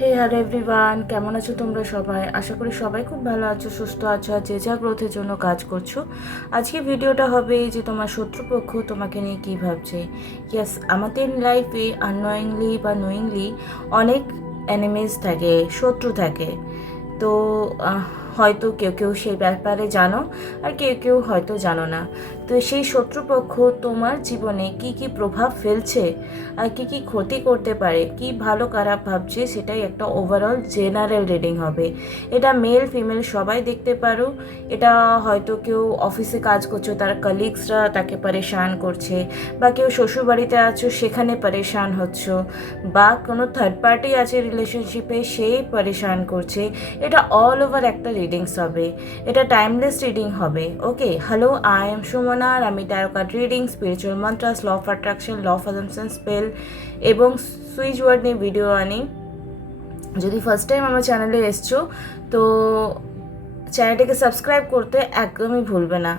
হে hello everyone, কেমন আছো তোমরা সবাই? আশা করি সবাই খুব ভালো আছো, সুস্থ আছো আর যে যা গ্রোথের জন্য কাজ করছো। আজকে ভিডিওটা হবে যে তোমার শত্রুপক্ষ তোমাকে নিয়ে কী ভাবছে। ইয়াস, আমাদের লাইফে আননোয়িংলি বা নোয়িংলি অনেক এনিমিজ থাকে, শত্রু থাকে। তো হয়তো কেউ কেউ সেই ব্যাপারে জানো আর কেউ কেউ হয়তো জানো না। তো সেই শত্রুপক্ষ তোমার জীবনে কি কি প্রভাব ফেলছে আর কি কি ক্ষতি করতে পারে, কি ভালো খারাপ ভাবছে, সেটাই একটা ওভারঅল জেনারেল রিডিং হবে। এটা মেল ফিমেল সবাই দেখতে পারো। এটা হয়তো কেউ অফিসে কাজ করছো, তার কলিগসরা তাকে পরেশান করছে, বা কেউ শ্বশুরবাড়িতে আছো সেখানে পরেশান হচ্ছ, বা কোনো থার্ড পার্টি আছে রিলেশনশিপে সেই পরেশান করছে। এটা অল ওভার একটা রিডিংস হবে, এটা টাইমলেস রিডিং হবে। Okay, hello, I am Sumana আর আমি tarot card reading, spiritual mantras, law of attraction, law of assumption spell এবং সুইচ ওয়ার্ড নিয়ে ভিডিও আনি। যদি ফার্স্ট টাইম আমার চ্যানেলে এসছো তো চ্যানেলটাকে সাবস্ক্রাইব করতে একদমই ভুলবে না।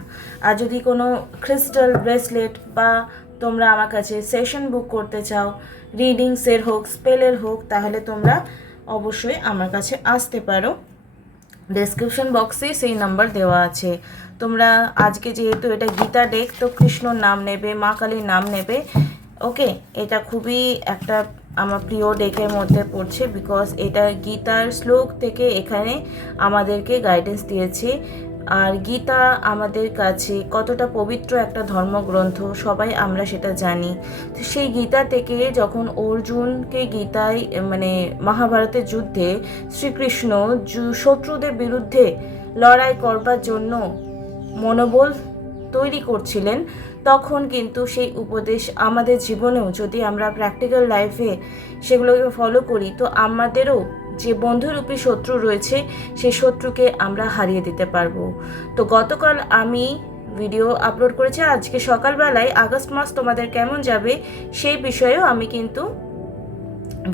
আর যদি কোনো ক্রিস্টাল ব্রেসলেট বা তোমরা আমার কাছে সেশন বুক করতে চাও, রিডিংসের হোক স্পেলের হোক, তাহলে তোমরা অবশ্যই আমার কাছে আসতে পারো। ডেসক্রিপশন বক্সে সেই নাম্বার দেওয়া আছে। তোমরা আজকে যেহেতু এটা গীতা ডেক, তো কৃষ্ণর নাম নেবে, মা কালীর নাম নেবে। ওকে, এটা খুবই একটা আমার প্রিয় ডেকের মধ্যে পড়ছে, বিকজ এটা গীতার শ্লোক থেকে এখানে আমাদেরকে গাইডেন্স দিয়েছে। আর গীতা আমাদের কাছে কতটা পবিত্র একটা ধর্মগ্রন্থ সবাই আমরা সেটা জানি। তো সেই গীতা থেকে যখন অর্জুনকে গীতায় মানে মহাভারতের যুদ্ধে শ্রীকৃষ্ণ শত্রুদের বিরুদ্ধে লড়াই করবার জন্য মনোবল তৈরি করছিলেন, তখন কিন্তু সেই উপদেশ আমাদের জীবনেও যদি আমরা প্র্যাকটিক্যাল লাইফে সেগুলোকে ফলো করি, তো আমাদেরও যে বন্ধুরূপী শত্রু রয়েছে সেই শত্রুকে আমরা হারিয়ে দিতে পারবো। তো গতকাল আমি ভিডিও আপলোড করেছি, আজকে সকালবেলায় আগস্ট মাস তোমাদের কেমন যাবে সেই বিষয়েও আমি কিন্তু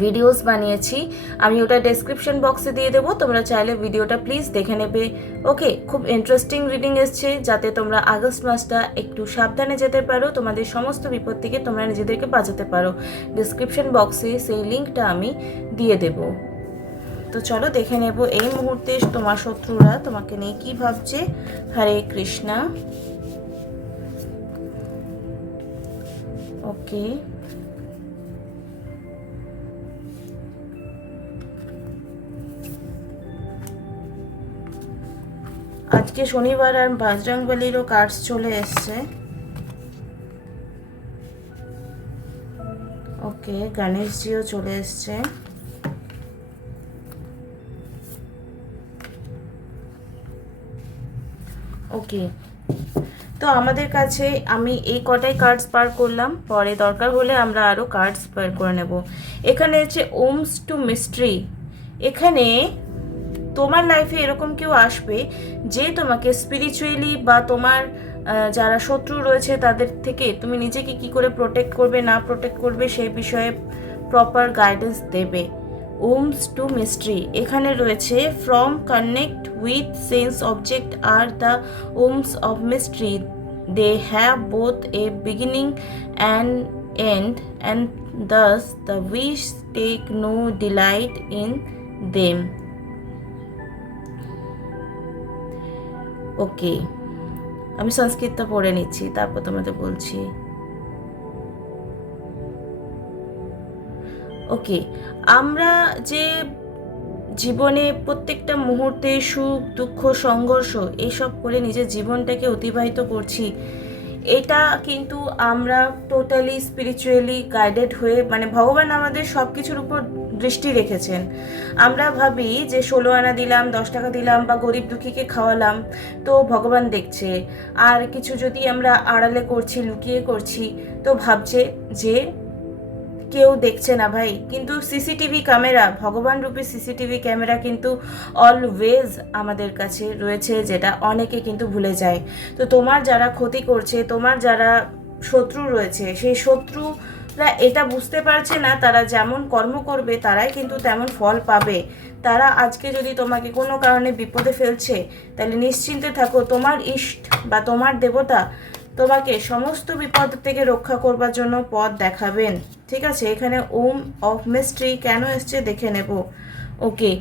ভিডিওস বানিয়েছি। আমি ওটা ডেসক্রিপশন বক্সে দিয়ে দেবো, তোমরা চাইলে ভিডিওটা প্লিজ দেখে নেবে। ওকে, খুব ইন্টারেস্টিং রিডিং এসছে, যাতে তোমরা আগস্ট মাসটা একটু সাবধানে যেতে পারো, তোমাদের সমস্ত বিপদ থেকে তোমরা নিজেদেরকে বাঁচাতে পারো। ডেসক্রিপশন বক্সে সেই লিঙ্কটা আমি দিয়ে দেবো। তো চলো দেখে নেব এই মুহূর্তে তোমার শত্রুরা তোমাকে নিয়ে কি ভাবছে। হরে কৃষ্ণা। ওকে, আজকে শনিবার আর বজরংবলীরও কার্ডস চলে এসছে। ওকে, গণেশজিও চলে এসছে। ওকে, তো আমাদের কাছে আমি এই কটাই কার্ডস পার করলাম, পরে দরকার হলে আমরা আরও কার্ডস পার করে নেব। এখানে হচ্ছে ওমস টু মিস্ট্রি। এখানে তোমার লাইফে এরকম কেউ আসবে যে তোমাকে স্পিরিচুয়ালি বা তোমার যারা শত্রু রয়েছে তাদের থেকে তুমি নিজেকে কি করে প্রোটেক্ট করবে না প্রোটেক্ট করবে সেই বিষয়ে প্রপার গাইডেন্স দেবে। ওমস টু মিস্ট্রি এখানে রয়েছে, from connect with sense object আর the wombs of misery, they have both a beginning and end, and thus the wish take no delight in them. Okay, আমি সংস্কৃতটা পড়ে নিচ্ছি, তারপর তোমাদের বলছি। ওকে, আমরা যে জীবনে প্রত্যেকটা মুহূর্তে সুখ দুঃখ সংঘর্ষ এইসব করে নিজের জীবনটাকে অতিবাহিত করছি, এটা কিন্তু আমরা টোটালি স্পিরিচুয়ালি গাইডেড হয়ে, মানে ভগবান আমাদের সব কিছুর উপর দৃষ্টি রেখেছেন। আমরা ভাবি যে 16 আনা দিলাম, 10 টাকা দিলাম বা গরিব দুঃখীকে খাওয়ালাম তো ভগবান দেখছে, আর কিছু যদি আমরা আড়ালে করছি, লুকিয়ে করছি, তো ভাবছে যে কেউ দেখছে না। ভাই, কিন্তু সিসিটিভি ক্যামেরা, ভগবান রূপী সিসিটিভি ক্যামেরা কিন্তু অলওয়েজ আমাদের কাছে রয়েছে, যেটা অনেকে কিন্তু ভুলে যায়। তো তোমার যারা ক্ষতি করছে, তোমার যারা শত্রু রয়েছে, সেই শত্রুরা এটা বুঝতে পারছে না, তারা যেমন কর্ম করবে তারাই কিন্তু তেমন ফল পাবে। তারা আজকে যদি তোমাকে কোনো কারণে বিপদে ফেলছে, তাহলে নিশ্চিন্তে থাকো, তোমার ইষ্ট বা তোমার দেবতা তোমাকে সমস্ত বিপদ থেকে রক্ষা করবার জন্য পথ দেখাবেন। ঠিক আছে, এখানে ওম অফ মিস্ট্রি কেন এসছে দেখে নেব। ওকে,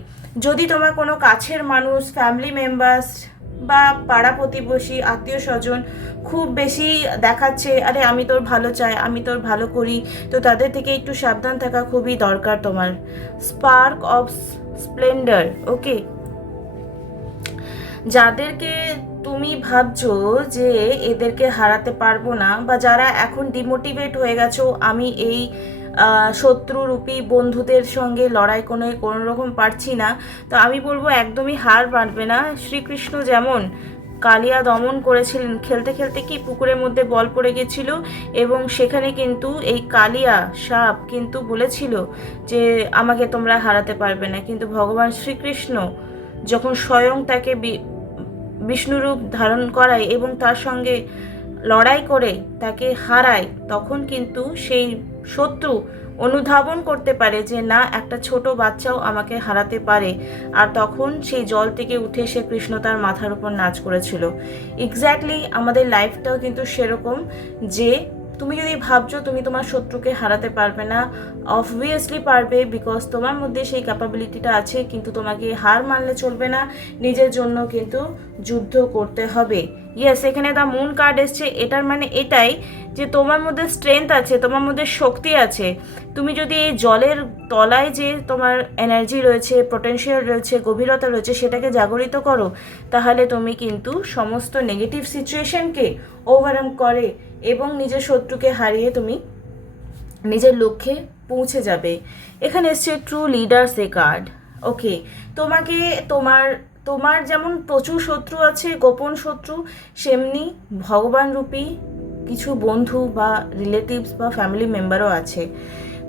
যদি তোমার কোনো কাছের মানুষ, ফ্যামিলি মেম্বার্স বা পাড়া প্রতিবেশী, আত্মীয় স্বজন খুব বেশি দেখাচ্ছে আরে আমি তোর ভালো চাই, আমি তোর ভালো করি, তো তাদের থেকে একটু সাবধান থাকা খুবই দরকার তোমার। Spark of Splendor. ওকে, যাদেরকে তুমি ভাবছো যে এদেরকে হারাতে পারবো না, বা যারা এখন ডিমোটিভেট হয়ে গেছো আমি এই শত্রুরূপী বন্ধুদের সঙ্গে লড়াই কোনো রকম পারছি না, তো আমি বলবো একদমই হার মানবে না। শ্রীকৃষ্ণ যেমন কালিয়া দমন করেছিলেন, খেলতে খেলতে কি পুকুরের মধ্যে বল পড়ে গেছিল, এবং সেখানে কিন্তু এই কালিয়া সাপ কিন্তু বলেছিল যে আমাকে তোমরা হারাতে পারবে না, কিন্তু ভগবান শ্রীকৃষ্ণ যখন স্বয়ং তাকে বিষ্ণুরূপ ধারণ করায় এবং তার সঙ্গে লড়াই করে তাকে হারায়, তখন কিন্তু সেই শত্রু অনুধাবন করতে পারে যে না, একটা ছোট বাচ্চাও আমাকে হারাতে পারে, আর তখন সেই জল থেকে উঠে এসে কৃষ্ণ তার মাথার উপর নাচ করেছিল। এক্স্যাক্টলি আমাদের লাইফটাও কিন্তু সেরকম, যে তুমি যদি ভাবছো তুমি তোমার শত্রুকে হারাতে পারবে না, অবভিয়াসলি পারবে, বিকজ তোমার মধ্যে সেই ক্যাপাবিলিটিটা আছে, কিন্তু তোমাকে হার মানলে চলবে না, নিজের জন্য কিন্তু যুদ্ধ করতে হবে। ইয়েস, এখানে দ্য মুন কার্ড এসছে, এটার মানে এটাই যে তোমার মধ্যে স্ট্রেংথ আছে, তোমার মধ্যে শক্তি আছে। তুমি যদি এই জলের তলায় যে তোমার এনার্জি রয়েছে, পোটেনশিয়াল রয়েছে, গভীরতা রয়েছে, সেটাকে জাগরিত করো, তাহলে তুমি কিন্তু সমস্ত নেগেটিভ সিচুয়েশনকে ওভারকাম করে এবং নিজের শত্রুকে হারিয়ে তুমি নিজের লক্ষ্যে পৌঁছে যাবে। এখানে এসছে ট্রু লিডার্স এ কার্ড। ওকে, তোমাকে তোমার তোমার যেমন প্রচুর শত্রু আছে, গোপন শত্রু, সেমনি ভগবানরূপী কিছু বন্ধু বা রিলেটিভস বা ফ্যামিলি মেম্বারও আছে।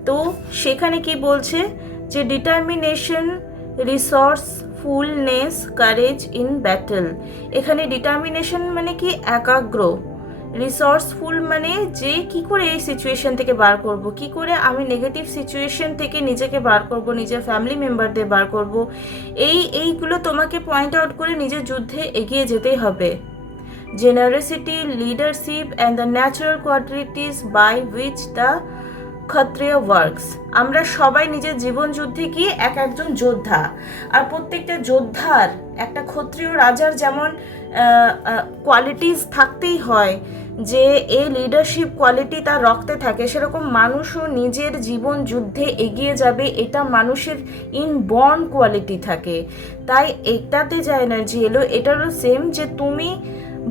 তো সেখানে কি বলছে যে ডিটারমিনেশন, রিসোর্সফুলনেস, কারেজ ইন ব্যাটল। এখানে ডিটারমিনেশন মানে কি একাগ্র, রিসোর্সফুল মানে যে কি করে এই সিচুয়েশন থেকে বার করব, কি করে আমি নেগেটিভ সিচুয়েশন থেকে নিজেকে বার করব, নিজের ফ্যামিলি মেম্বারদের বার করব, এইগুলো তোমাকে পয়েন্ট আউট করে নিজের যুদ্ধে এগিয়ে যেতেই হবে। Generosity, leadership and the natural qualities by which the Kshatriya works. আমরা সবাই নিজের জীবন যুদ্ধে কি একজন যোদ্ধা, আর প্রত্যেকটা যোদ্ধার একটা ক্ষত্রিয় রাজার যেমন কোয়ালিটিস থাকতেই হয়, যে এই লিডারশিপ কোয়ালিটি তার রক্তে থাকে, সেরকম মানুষও নিজের জীবন যুদ্ধে এগিয়ে যাবে, এটা মানুষের ইনবর্ন কোয়ালিটি থাকে। তাই এটাতে যা এনার্জি এলো, এটারও সেম, যে তুমি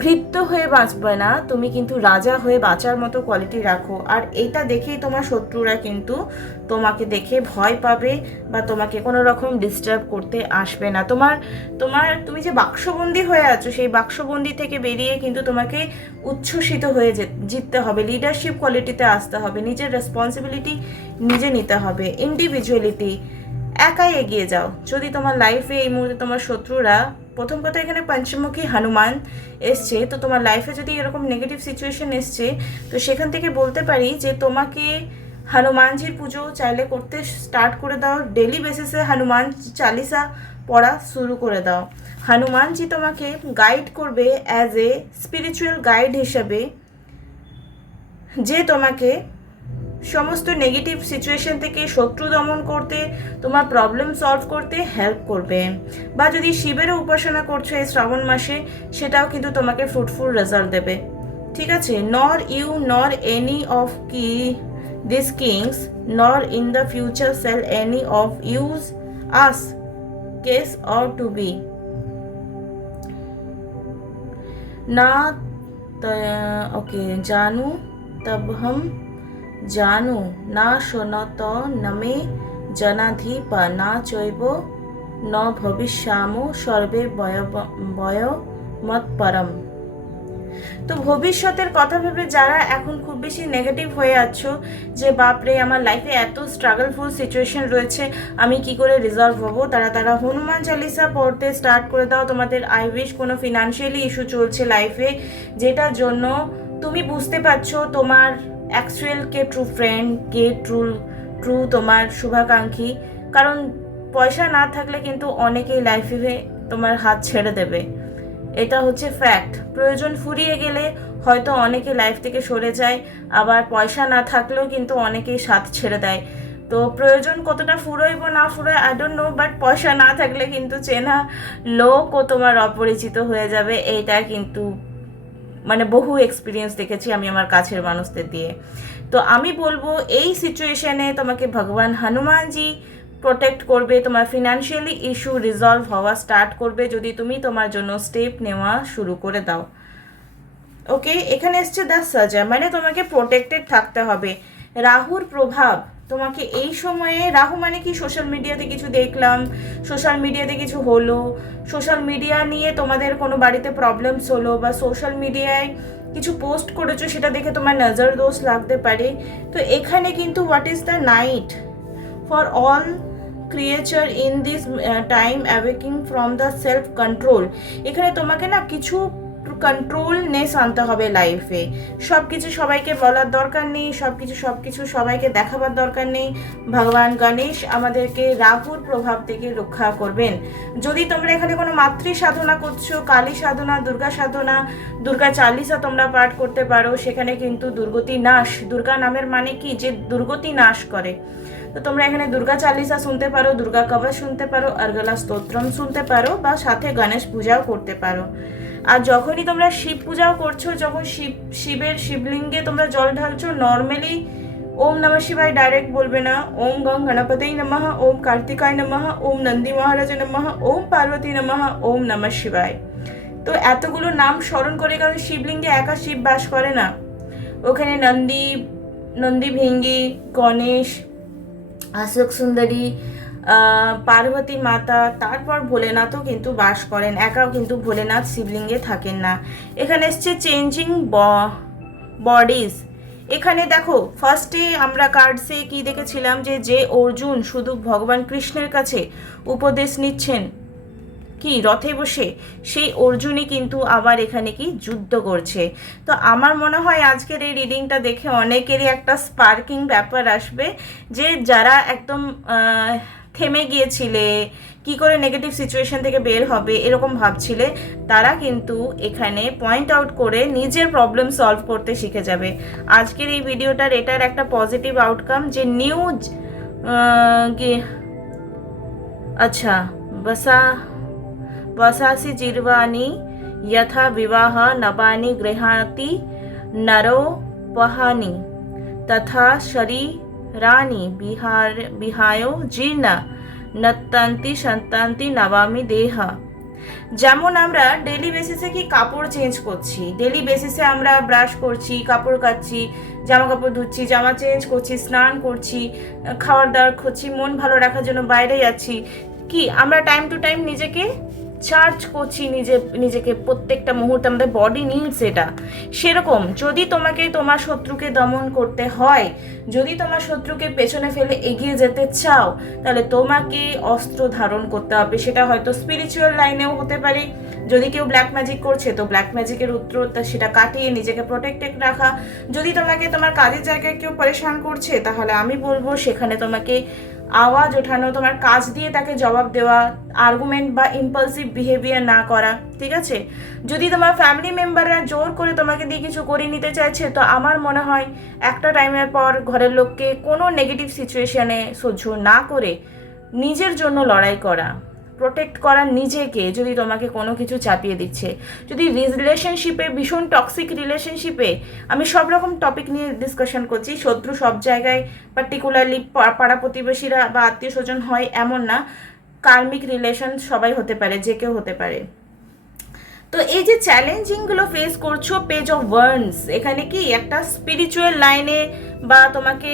ভৃত্য হয়ে বাঁচবে না, তুমি কিন্তু রাজা হয়ে বাঁচার মতো কোয়ালিটি রাখো। আর এটা দেখেই তোমার শত্রুরা কিন্তু তোমাকে দেখে ভয় পাবে বা তোমাকে কোনো রকম ডিস্টার্ব করতে আসবে না। তুমি যে বাক্সবন্দি হয়ে আছো, সেই বাক্সবন্দি থেকে বেরিয়ে কিন্তু তোমাকে উচ্ছ্বসিত হয়ে জিততে হবে, লিডারশিপ কোয়ালিটিতে আসতে হবে, নিজের রেসপন্সিবিলিটি নিজে নিতে হবে, ইন্ডিভিজুয়ালিটি, একাই এগিয়ে যাও। যদি তোমার লাইফে এই মুহূর্তে তোমার শত্রুরা, প্রথম কথা এখানে পঞ্চমুখী হনুমান এসছে, তো তোমার লাইফে যদি এরকম নেগেটিভ সিচুয়েশন এসছে, তো সেখান থেকে বলতে পারি যে তোমাকে হনুমানজির পুজো চাইলে করতে স্টার্ট করে দাও, ডেলি বেসিসে হনুমান চালিসা পড়া শুরু করে দাও। হনুমানজি তোমাকে গাইড করবে অ্যাজ এ স্পিরিচুয়াল গাইড হিসেবে, যে তোমাকে সমস্ত নেগেটিভ সিচুয়েশন থেকে শত্রু দমন করতে, তোমার প্রবলেম সলভ করতে হেল্প করবে। বা যদি শিবেরও উপাসনা করছো এই শ্রাবণ মাসে, সেটাও কিন্তু তোমাকে ফ্রুটফুল রেজাল্ট দেবে। ঠিক আছে, nor you nor any of this kings nor in the future sell any of use us case or to be না। ওকে, জানু তব হম জানু না শোনত নমে জনাধিপ না চৈব ন ভবিষ্যাম সর্বে বয় মত পরম। তো ভবিষ্যতের কথা ভেবে যারা এখন খুব বেশি নেগেটিভ হয়ে আছো, যে বাপরে আমার লাইফে এত স্ট্রাগলফুল সিচুয়েশন রয়েছে, আমি কি করে রিজলভ হবো, তারা হনুমান চালিসা পড়তে স্টার্ট করে দাও। তোমাদের আই উইশ কোনো ফিনান্সিয়ালি ইস্যু চলছে লাইফে, যেটার জন্য তুমি বুঝতে পারছো তোমার অ্যাকচুয়াল কে ট্রু ফ্রেন্ড, কে ট্রু তোমার শুভাকাঙ্ক্ষী। কারণ পয়সা না থাকলে কিন্তু অনেকেই লাইফে তোমার হাত ছেড়ে দেবে, এটা হচ্ছে ফ্যাক্ট। প্রয়োজন ফুরিয়ে গেলে হয়তো অনেকে লাইফ থেকে সরে যায়, আবার পয়সা না থাকলেও কিন্তু অনেকেই সাথ ছেড়ে দেয়। তো প্রয়োজন কতটা ফুরোইব না ফুরোয় আই ডোন্ট নো, বাট পয়সা না থাকলে কিন্তু চেনা লোকও তোমার অপরিচিত হয়ে যাবে। এইটা কিন্তু মানে বহু এক্সপিরিয়েন্স দেখেছি আমি আমার কাছের মানুষদের দিয়ে। তো আমি বলবো এই সিচুয়েশনে তোমাকে ভগবান হনুমানজি প্রোটেক্ট করবে, তোমার ফিনান্সিয়ালি ইস্যু রিজলভ হওয়া স্টার্ট করবে যদি তুমি তোমার জন্য স্টেপ নেওয়া শুরু করে দাও। ওকে, এখানে এসছে দ্য সাজা, মানে তোমাকে প্রোটেক্টেড থাকতে হবে। রাহুর প্রভাব তোমাকে এই সময়ে, রাহু মানে কি, সোশ্যাল মিডিয়াতে কিছু দেখলাম, সোশ্যাল মিডিয়াতে কিছু হলো, সোশ্যাল মিডিয়া নিয়ে তোমাদের কোনো বাড়িতে প্রবলেমস হলো, বা সোশ্যাল মিডিয়ায় কিছু পোস্ট করেছো সেটা দেখে তোমার নজর দোষ লাগতে পারে। তো এখানে কিন্তু what is the night for all creature in this time অ্যাওয়েকিং from the self control. এখানে তোমাকে না কিছু কন্ট্রোলনেস আনতে হবে লাইফে। সব কিছু সবাইকে বলার দরকার নেই, সব কিছু সবাইকে দেখাবার দরকার নেই। ভগবান গণেশ আমাদেরকে রাহুর প্রভাব থেকে রক্ষা করবেন। যদি তোমরা এখানে কোনো মাতৃ সাধনা করছো, কালী সাধনা, দুর্গা সাধনা, দুর্গা চালিসা তোমরা পাঠ করতে পারো, সেখানে কিন্তু দুর্গতি নাশ, দুর্গা নামের মানে কি, যে দুর্গতি নাশ করে। তো তোমরা এখানে দুর্গা চালিসা শুনতে পারো, দুর্গা কবচ শুনতে পারো, অর্গলা স্তোত্রম শুনতে পারো, বা সাথে গণেশ পূজাও করতে পারো। আর যখনই তোমরা শিব পূজাও করছো, যখন শিবের শিবলিঙ্গে তোমরা জল ঢালছো, নর্মালি ওম নমঃ শিবায় ডাইরেক্ট বলবে না। ওম গং গণপতি নমঃ, ওম কার্তিকায় নমঃ, ওম নন্দী মহারাজ নমঃ, ওম পার্বতী নমঃ, ওম নমঃ শিবায়। তো এতগুলো নাম স্মরণ করে, কারণ শিবলিঙ্গে একা শিব বাস করে না, ওখানে নন্দী ভৃঙ্গি, গণেশ, অশোক সুন্দরী, পার্বতী মাতা, তারপর ভোলেনাথও কিন্তু বাস করেন, একাও কিন্তু ভোলেনাথ শিবলিঙ্গে থাকেন না। এখানে এসছে চেঞ্জিং বডিজ। এখানে দেখো ফার্স্টে আমরা কার্ডসে কি দেখেছিলাম, যে অর্জুন শুধু ভগবান কৃষ্ণের কাছে উপদেশ নিচ্ছেন কি রথে বসে, সেই অর্জুনই কিন্তু আবার এখানে কি যুদ্ধ করছে। তো আমার মনে হয় আজকের এই রিডিংটা দেখে অনেকেরই একটা স্পার্কিং ব্যাপার আসবে, যে যারা একদম থেমে গিয়েছিলে, কি করে নেগেটিভ সিচুয়েশন থেকে বের হবে এরকম ভাবছিলে, তারা কিন্তু এখানে পয়েন্ট আউট করে নিজের প্রবলেম সলভ করতে শিখে যাবে। আজকের এই ভিডিওটার এটার একটা পজিটিভ আউটকাম, যে নিউজ আচ্ছা वसासि जिर्वाणि यथा विवाह नवानि गृहाति नरोपहानि तथा शरीराणि विहायो जीर्ण नत्तान्ति सन्तान्ति नवामि देह। যেমন আমরা ডেলি বেসিসে কি কাপড় চেঞ্জ করছি, ডেলি বেসিসে আমরা ব্রাশ করছি, কাপড় কাচ্ছি, জামা কাপড় ধুচ্ছি, জামা চেঞ্জ করছি, স্নান করছি, খাবার দাবার খাচ্ছি, মন ভালো রাখার জন্য বাইরে যাচ্ছি, কি আমরা টাইম টু টাইম নিজেকে চার্জ করছি, নিজেকে প্রত্যেকটা মুহূর্তে আমাদের বডি নিডস এটা। সেরকম যদি তোমাকে তোমার শত্রুকে দমন করতে হয়, যদি তোমার শত্রুকে পেছনে ফেলে এগিয়ে যেতে চাও, তাহলে তোমাকে অস্ত্র ধারণ করতে হবে। সেটা হয়তো স্পিরিচুয়াল লাইনেও হতে পারে, যদি কেউ ব্ল্যাক ম্যাজিক করছে তো ব্ল্যাক ম্যাজিকের উত্তর সেটা কাটিয়ে নিজেকে প্রোটেক্টেড রাখা। যদি তোমাকে তোমার কাজের জায়গায় কেউ পরেশান করছে, তাহলে আমি বলবো সেখানে তোমাকে আওয়াজ ওঠানো, তোমার কাজ দিয়ে তাকে জবাব দেওয়া, আর্গুমেন্ট বা ইম্পালসিভ বিহেভিয়ার না করা, ঠিক আছে। যদি তোমার ফ্যামিলি মেম্বাররা জোর করে তোমাকে দিয়ে কিছু করিয়ে নিতে চাইছে, তো আমার মনে হয় একটা টাইমের পর ঘরের লোককে কোনো নেগেটিভ সিচুয়েশনে সহ্য না করে নিজের জন্য লড়াই করা, প্রোটেক্ট করা নিজেকে। যদি তোমাকে কোনো কিছু চাপিয়ে দিচ্ছে, যদি রিলেশনশিপে, ভীষণ টক্সিক রিলেশনশিপে, আমি সব রকম টপিক নিয়ে ডিসকাশন করছি, শত্রু সব জায়গায় পার্টিকুলারলি পাড়া প্রতিবেশীরা বা আত্মীয় স্বজন হয় এমন না, কার্মিক রিলেশন সবাই হতে পারে, যে কেউ হতে পারে। তো এই যে চ্যালেঞ্জিংগুলো ফেস করছো, পেজ অফ ওয়ান্ডস, এখানে কি একটা স্পিরিচুয়াল লাইনে বা তোমাকে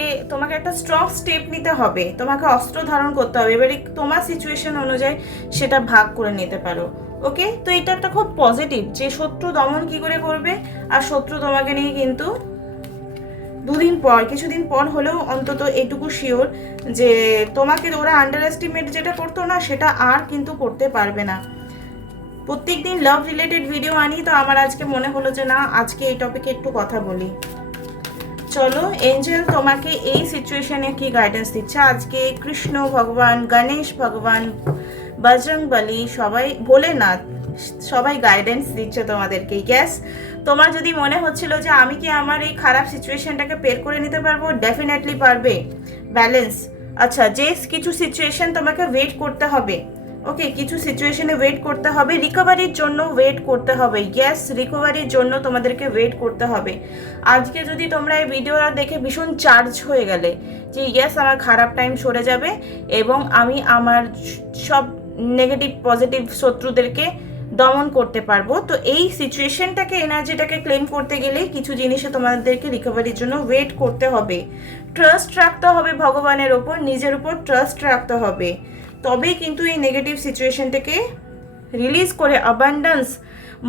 একটা স্ট্রং স্টেপ নিতে হবে, তোমাকে অস্ত্র ধারণ করতে হবে। এবারে তোমার সিচুয়েশন অনুযায়ী সেটা ভাগ করে নিতে পারো। ওকে, তো এটা একটা খুব পজিটিভ, যে শত্রু দমন কি করে করবে, আর শত্রু তোমাকে নিয়ে কিন্তু কিছুদিন পর হলেও অন্তত এটুকু শিওর যে তোমাকে ওরা আন্ডার এস্টিমেট যেটা করতো না, সেটা আর কিন্তু করতে পারবে না। প্রত্যেকদিন লাভ রিলেটেড ভিডিও আনি, তো আমার আজকে মনে হলো যে না, আজকে এই টপিকে একটু কথা বলি। চলো, এঞ্জেল তোমাকে এই সিচুয়েশনে কি গাইডেন্স দিচ্ছে আজকে। কৃষ্ণ ভগবান, গণেশ ভগবান, বজরংবলী, সবাই, ভোলেনাথ, সবাই গাইডেন্স দিচ্ছে তোমাদেরকে। ইয়েস, তোমার যদি মনে হচ্ছিল যে আমি কি আমার এই খারাপ সিচুয়েশনটাকে বের করে নিতে পারবো, ডেফিনেটলি পারবে। ব্যালেন্স। আচ্ছা, যে কিছু সিচুয়েশন তোমাকে ওয়েট করতে হবে, ওকে, কিছু সিচুয়েশনে ওয়েট করতে হবে, রিকভারির জন্য ওয়েট করতে হবে। ইয়েস, রিকভারির জন্য তোমাদেরকে ওয়েট করতে হবে। আজকে যদি তোমরা এই ভিডিওটা দেখে ভীষণ চার্জ হয়ে গেলে যে ইয়েস আমার খারাপ টাইম সরে যাবে এবং আমি আমার সব নেগেটিভ পজিটিভ শত্রুদেরকে দমন করতে পারবো, তো এই সিচুয়েশনটাকে, এনার্জিটাকে ক্লেম করতে গেলে কিছু জিনিসে তোমাদেরকে রিকভারির জন্য ওয়েট করতে হবে। ট্রাস্ট রাখতে হবে ভগবানের ওপর, নিজের উপর ট্রাস্ট রাখতে হবে, তবেই কিন্তু এই নেগেটিভ সিচুয়েশনটাকে রিলিজ করে অ্যাবান্ডেন্স,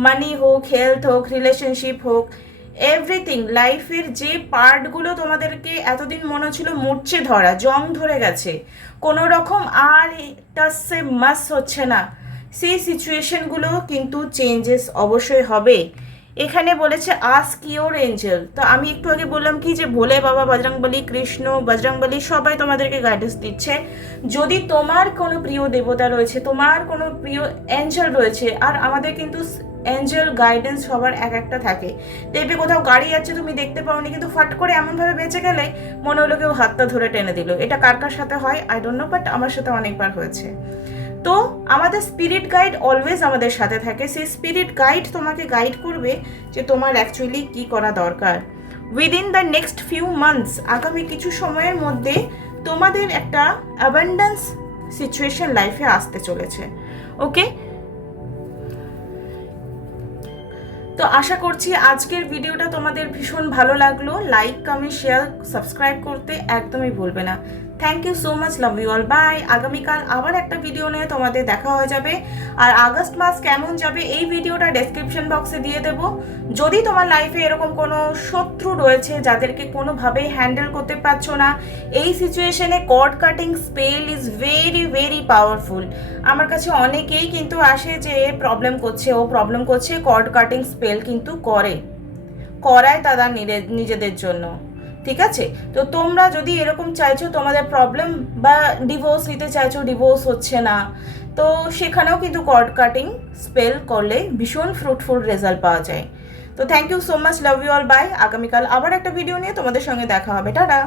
মানি হোক, হেলথ হোক, রিলেশনশিপ হোক, এভরিথিং, লাইফের যে পার্টগুলো তোমাদেরকে এতদিন মনে ছিল মুড়ছে ধরা, জং ধরে গেছে, কোনো রকম আর এটা সে মাস হচ্ছে না, সেই সিচুয়েশনগুলো কিন্তু চেঞ্জেস অবশ্যই হবে। এখানে বলেছে আস্ক ইওর এঞ্জেল। তো আমি একটু আগে বললাম কি যে ভোলে বাবা, বজরংবলী, কৃষ্ণ, বজরংবলী সবাই তোমাদেরকে গাইডেন্স দিচ্ছে। যদি তোমার কোনো প্রিয় দেবতা রয়েছে, তোমার কোনো প্রিয় এঞ্জেল রয়েছে, আর আমাদের কিন্তু এঞ্জেল গাইডেন্স সবার এক একটা থাকে। দেখবে কোথাও গাড়ি যাচ্ছে, তুমি দেখতে পাওনি, কিন্তু ফাট করে এমনভাবে বেঁচে গেলে মনে হলো কেউ হাতটা ধরে টেনে দিল। এটা কার কার সাথে হয় আই ডোন্ট নো, বাট আমার সাথে অনেকবার হয়েছে। তো আমাদের স্পিরিট গাইড অলওয়েজ আমাদের সাথে থাকে। সেই স্পিরিট গাইড তোমাকে গাইড করবে যে তোমার অ্যাকচুয়ালি কী করা দরকার। Within the next few months, আগামী কিছু সময়ের মধ্যে তোমাদের একটা অ্যাবান্ডেন্স সিচুয়েশন লাইফে আসতে চলেছে। ওকে, তো আশা করছি আজকের ভিডিওটা তোমাদের ভীষণ ভালো লাগলো। লাইক, কমেন্ট, শেয়ার, সাবস্ক্রাইব করতে একদমই ভুলবে না। Thank you so much, love you all, bye. আগামীকাল আবার একটা ভিডিও নিয়ে তোমাদের দেখা হয়ে যাবে। আর আগস্ট মাস কেমন যাবে এই ভিডিওটা ডেসক্রিপশন বক্সে দিয়ে দেব। যদি তোমার লাইফে এরকম কোনো শত্রু রয়েছে যাদেরকে কোনোভাবেই হ্যান্ডেল করতে পারছো না, এই সিচুয়েশনে cord cutting spell is very very powerful. আমার কাছে অনেকেই কিন্তু আসে যে প্রবলেম করছে, ও প্রবলেম করছে, কর্ড কাটিং স্পেল কিন্তু করায় তারা নিজেদের জন্য। ঠিক আছে, তো তোমরা যদি এরকম চাইছো তোমাদের প্রবলেম বা ডিভোর্স নিতে চাইছো, ডিভোর্স হচ্ছে না, তো সেখানেও কিন্তু কর্ড কাটিং স্পেল করলে ভীষণ ফ্রুটফুল রেজাল্ট পাওয়া যায়। তো thank you so much, love you all, bye. আগামীকাল আবার একটা ভিডিও নিয়ে তোমাদের সঙ্গে দেখা হবে। টাটা।